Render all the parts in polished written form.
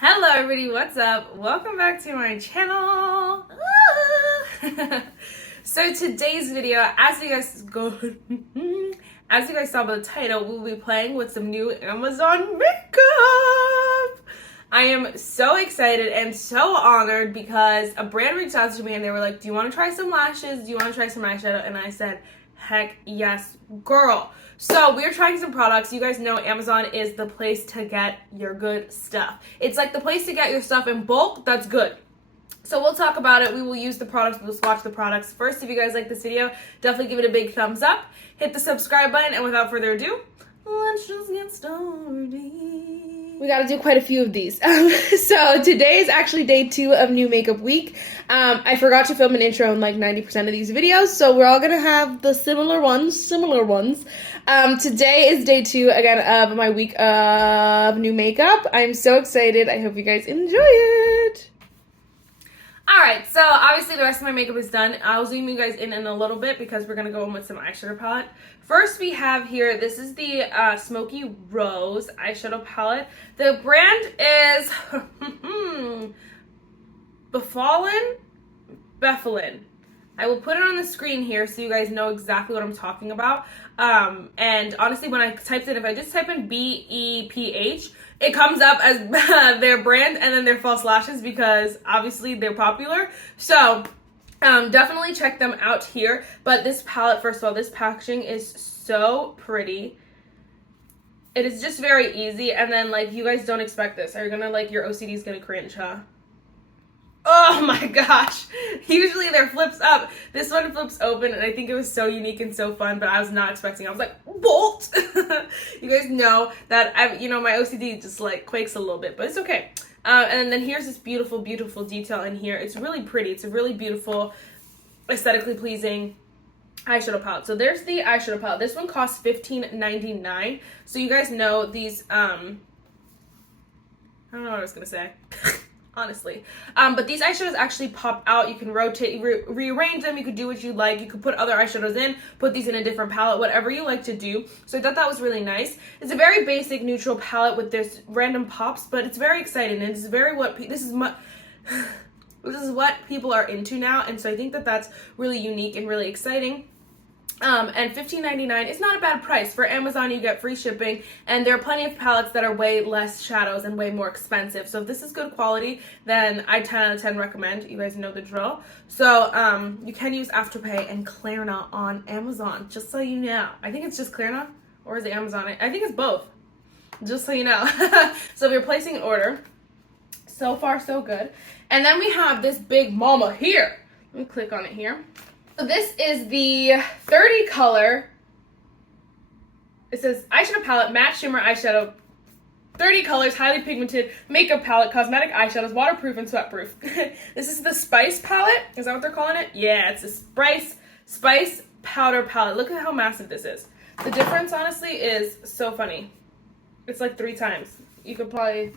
Hello everybody, what's up? Welcome back to my channel. So today's video, as you guys saw by the title, we'll be playing with some new Amazon makeup. I am so excited and so honored because a brand reached out to me and they were like, do you want to try some lashes? Do you want to try some eyeshadow? And I said, heck yes, girl. So we're trying some products. You guys know Amazon is the place to get your good stuff. It's like the place to get your stuff in bulk that's good. So we'll talk about it. We will use the products. We'll swatch the products. First, if you guys like this video, definitely give it a big thumbs up. Hit the subscribe button. And without further ado, let's just get started. We got to do quite a few of these. So today is actually day 2 of new makeup week. I forgot to film an intro in like 90% of these videos, so we're all going to have the similar ones. Today is day 2 again of my week of new makeup. I'm so excited. I hope you guys enjoy it. Alright, so obviously the rest of my makeup is done. I'll zoom you guys in a little bit because we're going to go in with some eyeshadow palette. First we have here, this is the Smoky Rose eyeshadow palette. The brand is Bepholan. I will put it on the screen here so you guys know exactly what I'm talking about. And honestly, when I typed it, if I just type in B-E-P-H, it comes up as their brand and then their false lashes because obviously they're popular. So definitely check them out here. But this palette, first of all, this packaging is so pretty. It is just very easy. And then like you guys don't expect this. Are you gonna like your OCD is gonna cringe, huh? Oh my gosh. Usually they're flips up. This one flips open and I think it was so unique and so fun, but I was not expecting it. I was like, bolt! You guys know that my OCD just like quakes a little bit, but it's okay. And then here's this beautiful, beautiful detail in here. It's really pretty. It's a really beautiful, aesthetically pleasing eyeshadow palette. So there's the eyeshadow palette. This one costs $15.99. So you guys know these, I don't know what I was gonna say. Honestly. But these eyeshadows actually pop out. You can rotate, rearrange them. You could do what you like. You could put other eyeshadows in, put these in a different palette, whatever you like to do. So I thought that was really nice. It's a very basic neutral palette with this random pops, but it's very exciting. And it's very this is what people are into now. And so I think that that's really unique and really exciting. And $15.99 is not a bad price. For Amazon, you get free shipping, and there are plenty of palettes that are way less shadows and way more expensive. So if this is good quality, then I 10 out of 10 recommend. You guys know the drill. So you can use Afterpay and Klarna on Amazon, just so you know. I think it's just Klarna, or is it Amazon? I think it's both, just so you know. So if you're placing an order, so far so good. And then we have this big mama here. Let me click on it here. So this is the 30 color, it says eyeshadow palette, matte shimmer eyeshadow, 30 colors, highly pigmented makeup palette, cosmetic eyeshadows, waterproof and sweatproof. This is the Spice palette. Is that what they're calling it? Yeah, it's a Spice powder palette. Look at how massive this is. The difference, honestly, is so funny. It's like 3 times. You could probably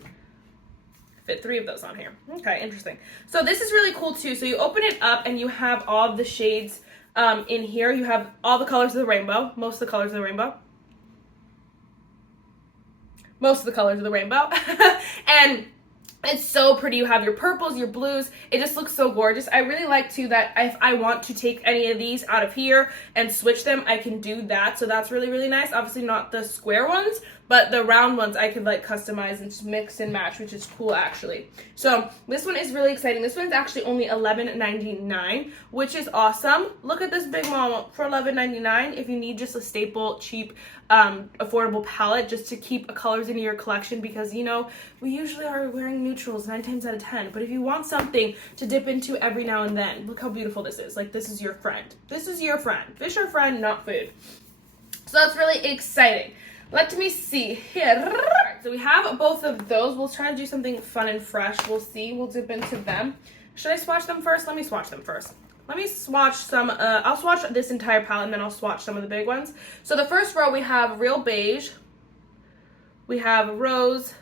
fit 3 of those on here. Okay, interesting. So this is really cool too. So you open it up and you have all the shades in here. You have all the colors of the rainbow. Most of the colors of the rainbow. And it's so pretty. You have your purples, your blues. It just looks so gorgeous. I really like too that if I want to take any of these out of here and switch them, I can do that. So that's really, really nice. Obviously not the square ones, but the round ones I could like customize and just mix and match, which is cool actually. So this one is really exciting. This one's actually only $11.99, which is awesome. Look at this big mama for $11.99 if you need just a staple, cheap, affordable palette just to keep colors in your collection, because you know we usually are wearing neutrals 9 times out of 10, but if you want something to dip into every now and then, look how beautiful this is. Like, this is your friend. This is your friend. Fish are friend, not food. So that's really exciting. Let me see here. So we have both of those. We'll try to do something fun and fresh. We'll see. We'll dip into them. Should I swatch them first? Let me swatch them first. Let me swatch some, I'll swatch this entire palette and then I'll swatch some of the big ones. So the first row we have Real Beige. We have Rosé,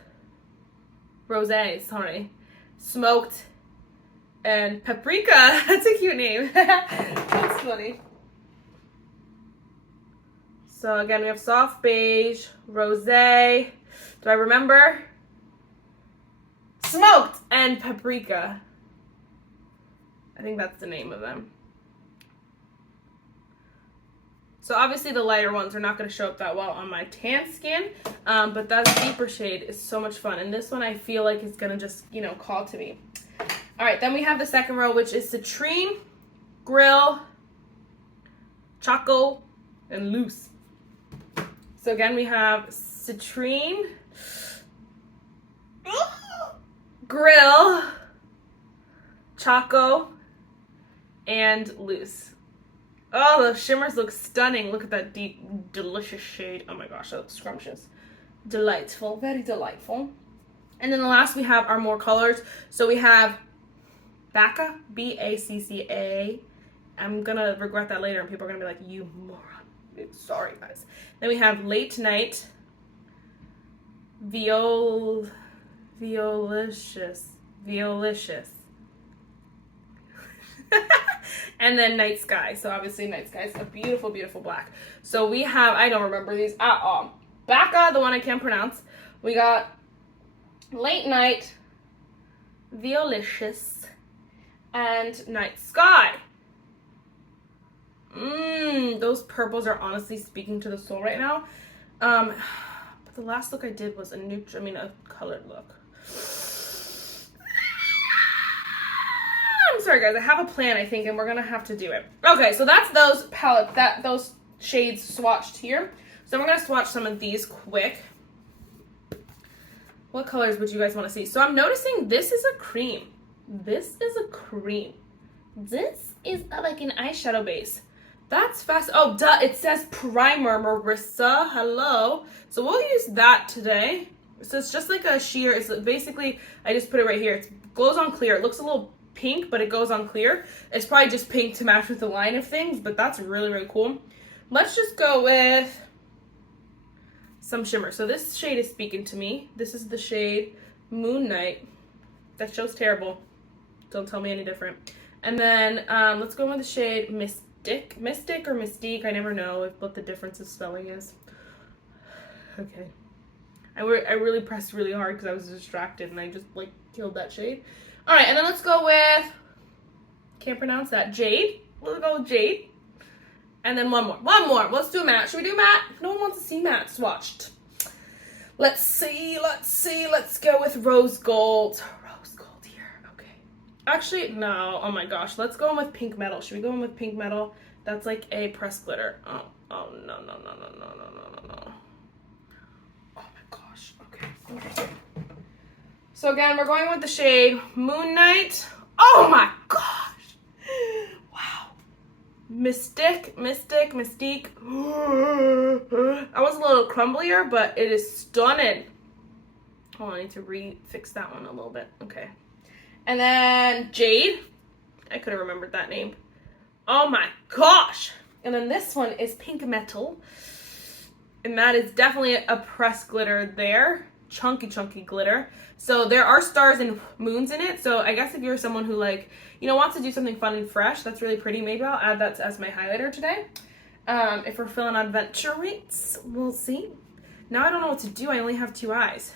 Smoked, and Paprika. That's a cute name. That's funny. So again, we have Soft Beige, Rosé. Do I remember? Smoked and Paprika. I think that's the name of them. So obviously the lighter ones are not going to show up that well on my tan skin, but that deeper shade is so much fun. And this one I feel like is going to just, you know, call to me. All right, then we have the second row, which is Citrine, Grill, Choco, and Loose. So again, we have Citrine, Grill, Choco, and Loose. Oh, those shimmers look stunning. Look at that deep, delicious shade. Oh my gosh, that looks scrumptious. Delightful, very delightful. And then the last we have are more colors. So we have Bacca, B-A-C-C-A. I'm gonna regret that later and people are gonna be like, you moron. Sorry, guys. Then we have Late Night, Violicious. And then Night Sky. So obviously Night Sky is a beautiful, beautiful black. So we have, I don't remember these at all. Bacca, the one I can't pronounce. We got Late Night, Violicious, and Night Sky. Those purples are honestly speaking to the soul right now. But the last look I did was a colored look. I'm sorry guys, I have a plan I think and we're gonna have to do it. Okay, so that's those palettes, those shades swatched here. So we're gonna swatch some of these quick. What colors would you guys want to see? So I'm noticing this is a cream. This is a cream. This is like an eyeshadow base. That's fast. Oh, duh, it says primer, Marissa. Hello. So we'll use that today. So it's just like a sheer, it's basically, I just put it right here. It glows on clear. It looks a little pink, but it goes on clear. It's probably just pink to match with the line of things, but that's really, really cool. Let's just go with some shimmer. So this shade is speaking to me. This is the shade Moon Night. That show's terrible. Don't tell me any different. And then let's go with the shade Mystic or Mystique. I never know what the difference of spelling is. Okay. I really pressed really hard because I was distracted and I just like killed that shade. All right, and then let's go with, can't pronounce that, Jade. We'll go with Jade. And then one more. Let's do matte. Should we do matte? No one wants to see matte swatched. Let's see. Let's go with Rose Gold. Rose Gold here, okay. Actually, no, oh my gosh. Let's go in with Pink Metal. Should we go in with Pink Metal? That's like a pressed glitter. Oh, no. Oh my gosh, okay. So again, we're going with the shade Moon Night. Oh my gosh! Wow. Mystique. I was a little crumblier, but it is stunning. Oh, I need to fix that one a little bit. Okay. And then Jade. I could have remembered that name. Oh my gosh! And then this one is Pink Metal. And that is definitely a pressed glitter there. Chunky glitter. So there are stars and moons in it. So I guess if you're someone who wants to do something fun and fresh, that's really pretty. Maybe I'll add that as my highlighter today. If we're feeling adventure rates, we'll see. Now I don't know what to do. I only have 2 eyes.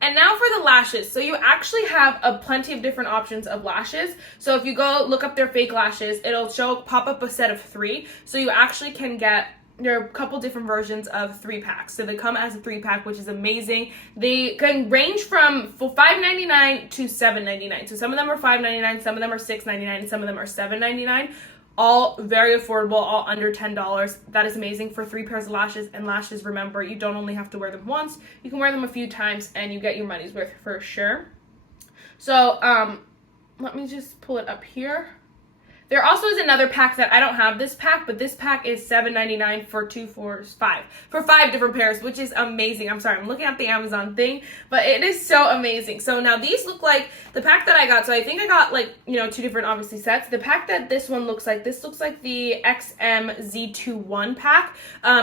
And now for the lashes. So you actually have plenty of different options of lashes. So if you go look up their fake lashes, it'll pop up a set of 3. So you actually can get, there are a couple different versions of 3-packs. So they come as a 3-pack, which is amazing. They can range from $5.99 to $7.99. So some of them are $5.99, some of them are $6.99, and some of them are $7.99. All very affordable, all under $10. That is amazing for 3 pairs of lashes. And lashes, remember, you don't only have to wear them once. You can wear them a few times and you get your money's worth for sure. So let me just pull it up here. There also is another pack that I don't have this pack, but this pack is $7.99 for 5 different pairs, which is amazing. I'm sorry, I'm looking at the Amazon thing, but it is so amazing. So now these look like the pack that I got. So I think I got 2 different obviously sets. The pack that this one looks like, this looks like the XMZ21 pack.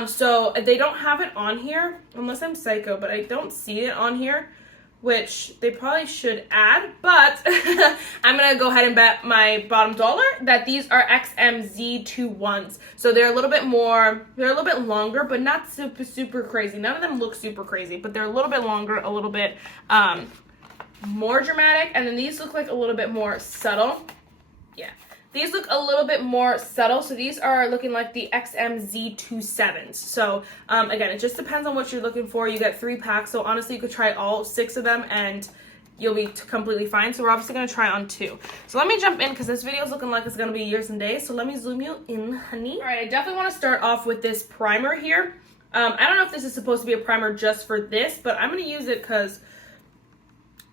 So they don't have it on here, unless I'm psycho, but I don't see it on here, which they probably should add, but I'm gonna go ahead and bet my bottom dollar that these are XMZ21s. So they're a little bit longer, but not super crazy. None of them look super crazy, but they're a little bit longer, a little bit more dramatic, and then these look like a little bit more subtle. Yeah, these look a little bit more subtle, so these are looking like the XMZ27s. So again, it just depends on what you're looking for. You get 3 packs, so honestly you could try all 6 of them and you'll be completely fine. So we're obviously going to try on 2. So let me jump in because this video is looking like it's going to be years and days. So let me zoom you in, honey. All right, I definitely want to start off with this primer here. I don't know if this is supposed to be a primer just for this, but I'm going to use it because,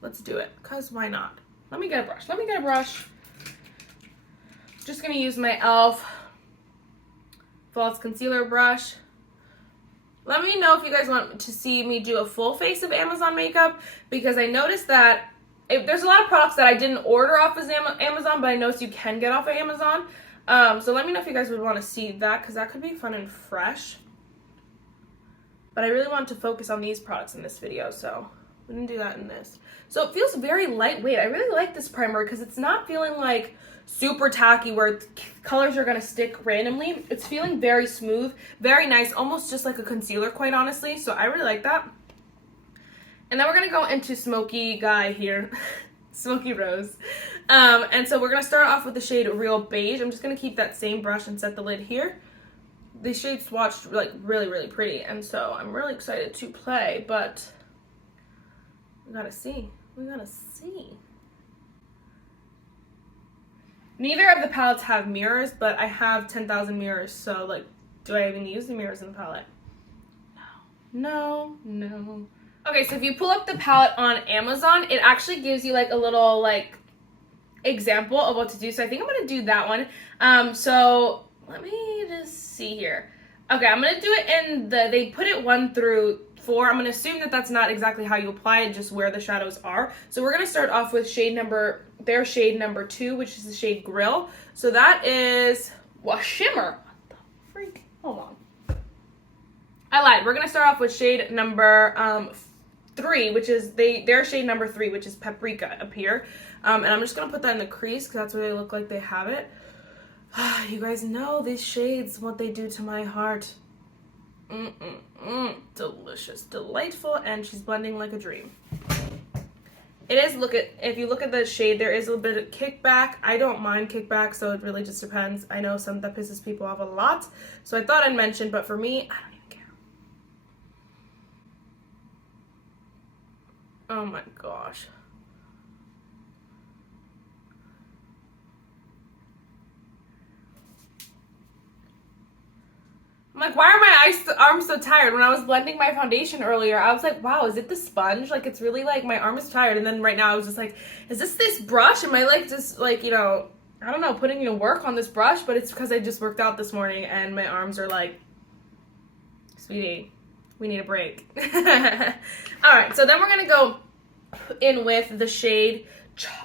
let's do it, because why not? Let me get a brush. Just going to use my e.l.f. False Concealer brush. Let me know if you guys want to see me do a full face of Amazon makeup, because I noticed that there's a lot of products that I didn't order off of Amazon, but I noticed you can get off of Amazon. So let me know if you guys would want to see that, because that could be fun and fresh. But I really wanted to focus on these products in this video, so we didn't do that in this. So it feels very lightweight. I really like this primer because it's not feeling like super tacky where colors are going to stick randomly. It's feeling very smooth, very nice, almost just like a concealer, quite honestly. So I really like that. And then we're going to go into Smoky guy here. Smoky Rose. And so we're going to start off with the shade Real Beige. I'm just going to keep that same brush and set the lid here. The shade swatched like really, really pretty. And so I'm really excited to play, but we gotta see. Neither of the palettes have mirrors, but I have 10,000 mirrors, so like, do I even use the mirrors in the palette? No. Okay, so if you pull up the palette on Amazon, it actually gives you like a little like example of what to do. So I think I'm gonna do that one. So let me just see here. Okay, I'm gonna do it in they put it 1 through 4. I'm gonna assume that that's not exactly how you apply it, just where the shadows are. So we're gonna start off with their shade number 2, which is the shade Grill. So that is shimmer. What the freak? Hold on. I lied. We're gonna start off with shade number 3, which is their shade number 3, which is Paprika up here. And I'm just gonna put that in the crease because that's where they look like they have it. You guys know these shades, what they do to my heart. Delicious, delightful, and she's blending like a dream. It is, if you look at the shade, there is a little bit of kickback. I don't mind kickback, so it really just depends. I know that pisses people off a lot, so I thought I'd mention, but for me, I don't even care. Oh my gosh. I'm like, why are my arms so tired? When I was blending my foundation earlier, I was like, wow, is it the sponge? Like, it's really like, my arm is tired. And then right now I was just like, is this brush? Am I like, just like, you know, I don't know, putting in work on this brush? But it's because I just worked out this morning and my arms are like, sweetie, we need a break. All right, so then we're going to go in with the shade,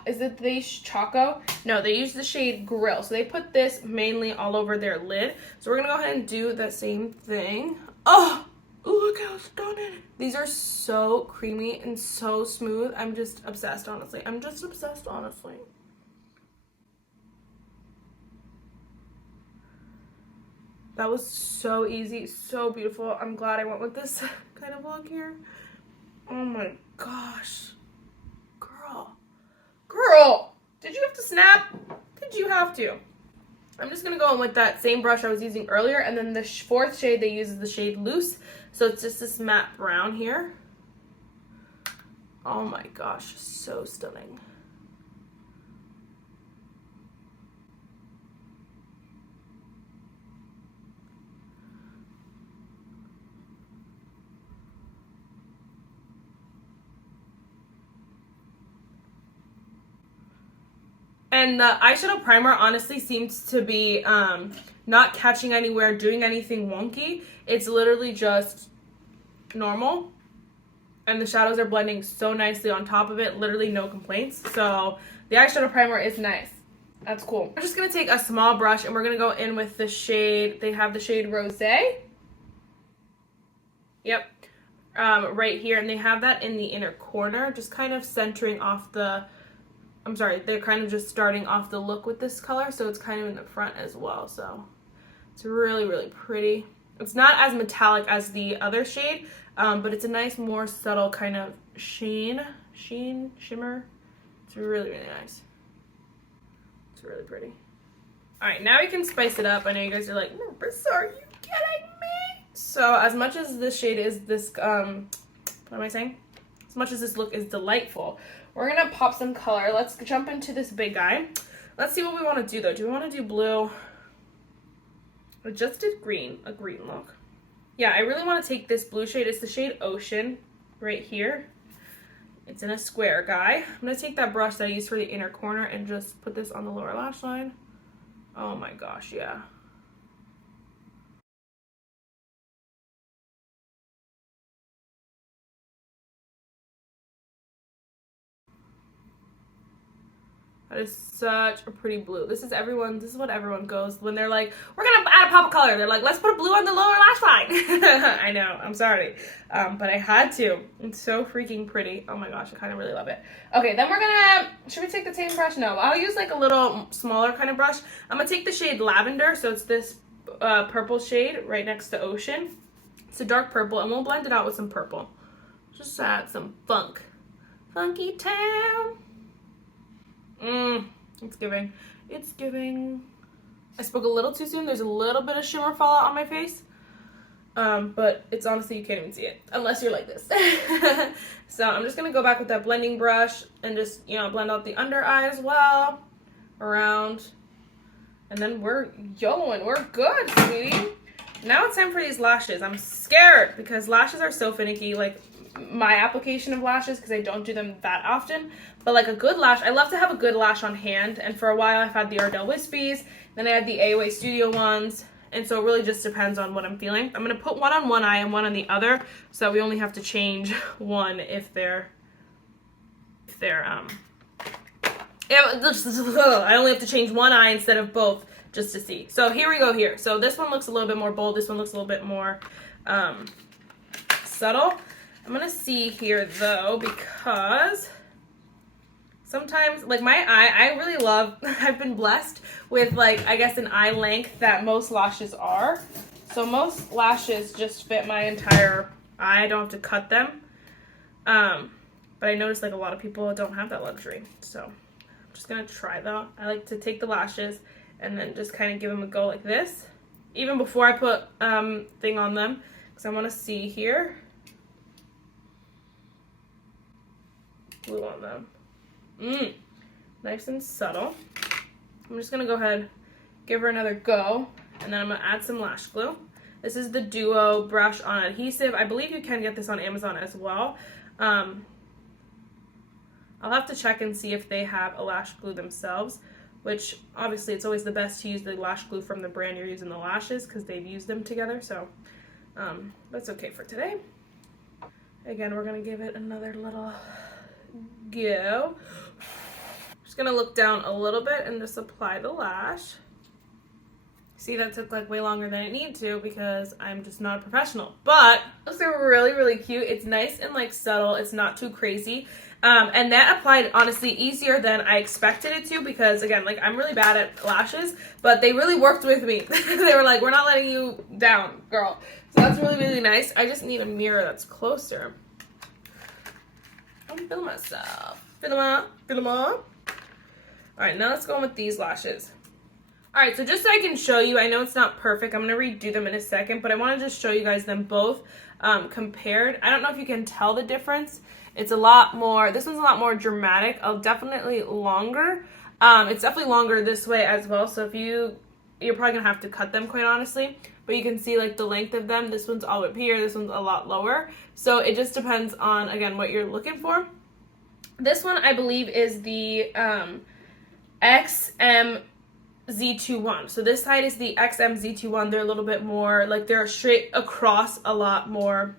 is it the Choco? No, they use the shade Grill. So they put this mainly all over their lid. So we're going to go ahead and do the same thing. Oh, look how stunning. These are so creamy and so smooth. I'm just obsessed, honestly. That was so easy, so beautiful. I'm glad I went with this kind of look here. Oh my gosh. Girl, did you have to snap? Did you have to? I'm just going to go in with that same brush I was using earlier, and then the 4th shade they use is the shade Loose. So it's just this matte brown here. Oh my gosh, so stunning. And the eyeshadow primer honestly seems to be not catching anywhere, doing anything wonky. It's literally just normal. And the shadows are blending so nicely on top of it. Literally no complaints. So the eyeshadow primer is nice. That's cool. I'm just going to take a small brush and we're going to go in with the shade. They have the shade Rosé. Yep. Right here. And they have that in the inner corner. Just kind of centering off the... I'm sorry, they're kind of just starting off the look with this color, so it's kind of in the front as well, so it's really, really pretty. It's not as metallic as the other shade, but it's a nice, more subtle kind of sheen. sheen, shimmer. It's really, really nice. It's really pretty. All right, now we can spice it up. I know you guys are like, Marissa, are you kidding me? So as much as this shade is this, what am I saying? As much as this look is delightful, we're gonna pop some color. Let's jump into this big guy. Let's see what we wanna do though. Do we wanna do blue? I just did green, a green look. Yeah, I really wanna take this blue shade. It's the shade Ocean right here. It's in a square guy. I'm gonna take that brush that I used for the inner corner and just put this on the lower lash line. Oh my gosh, yeah. That is such a pretty blue. This is what everyone goes when they're like, we're gonna add a pop of color. They're like, let's put a blue on the lower lash line. I know, I'm sorry. But I had to. It's so freaking pretty. Oh my gosh, I kind of really love it. Okay, then we're gonna, should we take the same brush? No, I'll use like a little smaller kind of brush. I'm gonna take the shade Lavender. So it's this purple shade right next to Ocean. It's a dark purple and we'll blend it out with some purple. Just add some funk. Funky town. It's giving. It's giving. I spoke a little too soon. There's a little bit of shimmer fallout on my face. But it's honestly, you can't even see it unless you're like this. So I'm just gonna go back with that blending brush and just, you know, blend out the under eye as well. Around. And then we're YOLOing. We're good, sweetie. Now it's time for these lashes. I'm scared because lashes are so finicky. Like my application of lashes, because I don't do them that often. But like a good lash, I love to have a good lash on hand. And for a while I've had the Ardell Wispies, then I had the AOA Studio ones. And so it really just depends on what I'm feeling. I'm going to put one on one eye and one on the other. So we only have to change one if they're I only have to change one eye instead of both just to see. So here we go here. So this one looks a little bit more bold. This one looks a little bit more subtle. I'm going to see here though, because sometimes, like my eye, I really love, I've been blessed with like, I guess an eye length that most lashes are. So most lashes just fit my entire eye. I don't have to cut them. But I noticed like a lot of people don't have that luxury. So I'm just going to try though. I like to take the lashes and then just kind of give them a go like this. Even before I put thing on them. Because I want to see here. Glue on them. Nice and subtle. I'm just gonna go ahead, give her another go, and then I'm gonna add some lash glue. This is the Duo brush on adhesive. I believe you can get this on Amazon as well. I'll have to check and see if they have a lash glue themselves, which obviously it's always the best to use the lash glue from the brand you're using the lashes because they've used them together. So that's okay for today. Again, we're gonna give it another little go. Just gonna look down a little bit and just apply the lash. See, that took like way longer than it needed to because I'm just not a professional, but those are really, really cute. It's nice and like subtle. It's not too crazy. And that applied honestly easier than I expected it to because again, like I'm really bad at lashes, but they really worked with me. They were like, we're not letting you down, girl. So that's really, really nice. I just need a mirror that's closer. I'm feeling myself. Feel them up, feel them up. All right, now let's go in with these lashes. All right, so just so I can show you, I know it's not perfect. I'm gonna redo them in a second, but I wanna just show you guys them both compared. I don't know if you can tell the difference. It's a lot more, this one's a lot more dramatic, definitely longer. It's definitely longer this way as well, so if you're probably gonna have to cut them quite honestly, but you can see like the length of them. This one's all up here, this one's a lot lower. So it just depends on, again, what you're looking for. This one I believe is the XMZ21. So this side is the XMZ21. They're a little bit more, like they're straight across a lot more.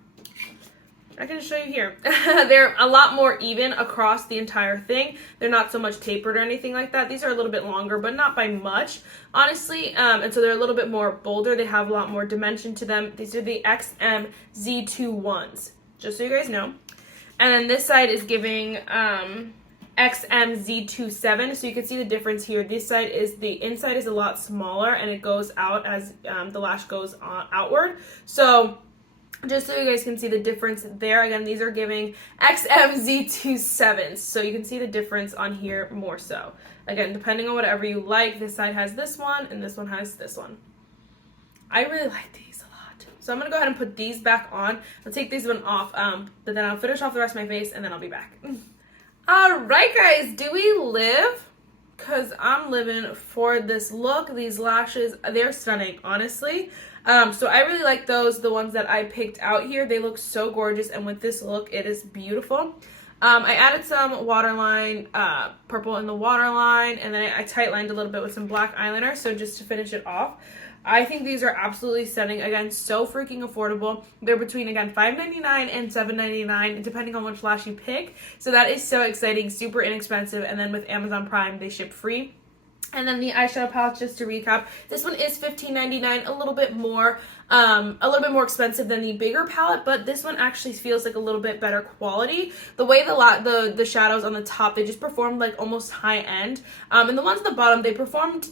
I can show you here. They're a lot more even across the entire thing. They're not so much tapered or anything like that. These are a little bit longer, but not by much, honestly. And so they're a little bit more bolder. They have a lot more dimension to them. These are the XMZ21s, just so you guys know. And then this side is giving XMZ27, so you can see the difference here. This side is, the inside is a lot smaller and it goes out as the lash goes on, outward. So just so you guys can see the difference there. Again, these are giving XMZ27, so you can see the difference on here more so. Again, depending on whatever you like, this side has this one, and this one has this one. I really like these a lot. So I'm going to go ahead and put these back on. I'll take these one off, but then I'll finish off the rest of my face, and then I'll be back. Alright guys, do we live? Because I'm living for this look. These lashes, they're stunning, honestly. So I really like those, the ones that I picked out here. They look so gorgeous, and with this look, it is beautiful. I added some waterline, purple in the waterline, and then I tightlined a little bit with some black eyeliner, so just to finish it off. I think these are absolutely stunning. Again, so freaking affordable. They're between, again, $5.99 and $7.99, depending on which lash you pick. So that is so exciting, super inexpensive, and then with Amazon Prime, they ship free. And then the eyeshadow palette, just to recap, this one is $15.99, a little bit more expensive than the bigger palette, but this one actually feels like a little bit better quality. The way the shadows on the top, they just performed like almost high end, and the ones at the bottom, they performed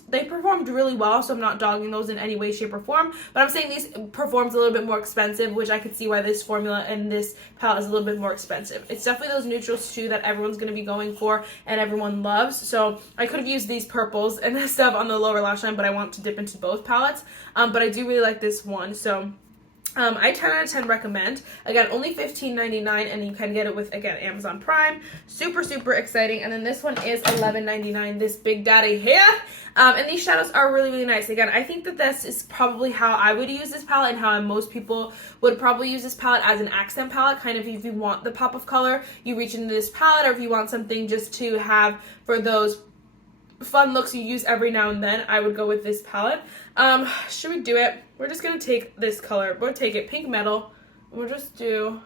really well. So I'm not dogging those in any way, shape, or form, but I'm saying these performs a little bit more expensive, which I could see why this formula and this palette is a little bit more expensive. It's definitely those neutrals too that everyone's going to be going for and everyone loves. So I could have used these purples and stuff on the lower lash line, but I want to dip into both palettes. But I do really like this one, so I 10 out of 10 recommend. Again, only $15.99, and you can get it with, again, Amazon Prime. Super, super exciting. And then this one is $11.99, this Big Daddy here. And these shadows are really, really nice. Again, I think that this is probably how I would use this palette, and how most people would probably use this palette as an accent palette. Kind of, if you want the pop of color, you reach into this palette, or if you want something just to have for those fun looks you use every now and then, I would go with this palette. Should we do it? We're just gonna take this color. We'll take it, Pink Metal. We'll just do,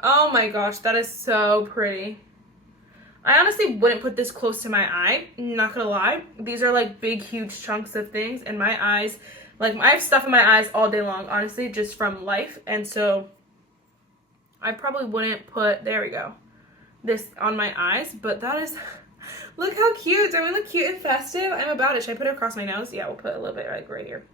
oh my gosh, that is so pretty. I honestly wouldn't put this close to my eye, not gonna lie. These are like big, huge chunks of things, and my eyes, like, I have stuff in my eyes all day long, honestly, just from life, and so I probably wouldn't put, there we go, this on my eyes, but that is, look how cute. Don't we look cute and festive? I'm about it. Should I put it across my nose? Yeah, we'll put a little bit like right here.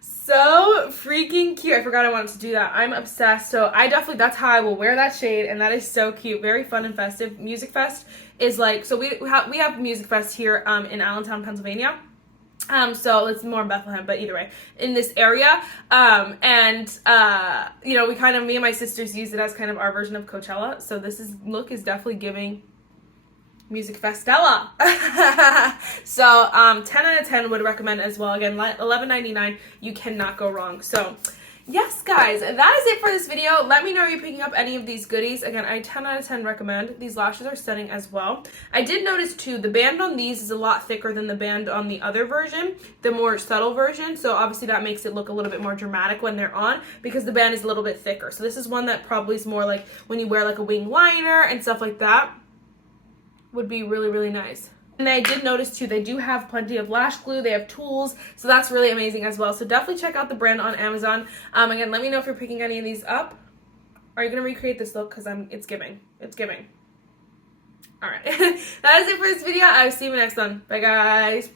So freaking cute. I forgot I wanted to do that. I'm obsessed. So I definitely, that's how I will wear that shade, and that is so cute. Very fun and festive. Music Fest is like, so we have Music Fest here in Allentown, Pennsylvania. So it's more in Bethlehem, but either way, in this area, you know, we kind of, me and my sisters use it as kind of our version of Coachella, so this look is definitely giving Music Festella. So, 10 out of 10 would recommend as well. Again, $11.99, you cannot go wrong. So, yes, guys, that is it for this video. Let me know if you're picking up any of these goodies. Again, I 10 out of 10 recommend. These lashes are stunning as well. I did notice, too, the band on these is a lot thicker than the band on the other version, the more subtle version. So, obviously, that makes it look a little bit more dramatic when they're on, because the band is a little bit thicker. So, this is one that probably is more like when you wear, like, a wing liner and stuff like that. Would be really, really nice. And I did notice too, they do have plenty of lash glue, they have tools, so that's really amazing as well. So definitely check out the brand on Amazon. Again, let me know if you're picking any of these up. Are you gonna recreate this look? Because it's giving. All right. That is it for this video. I'll see you in the next one. Bye, guys.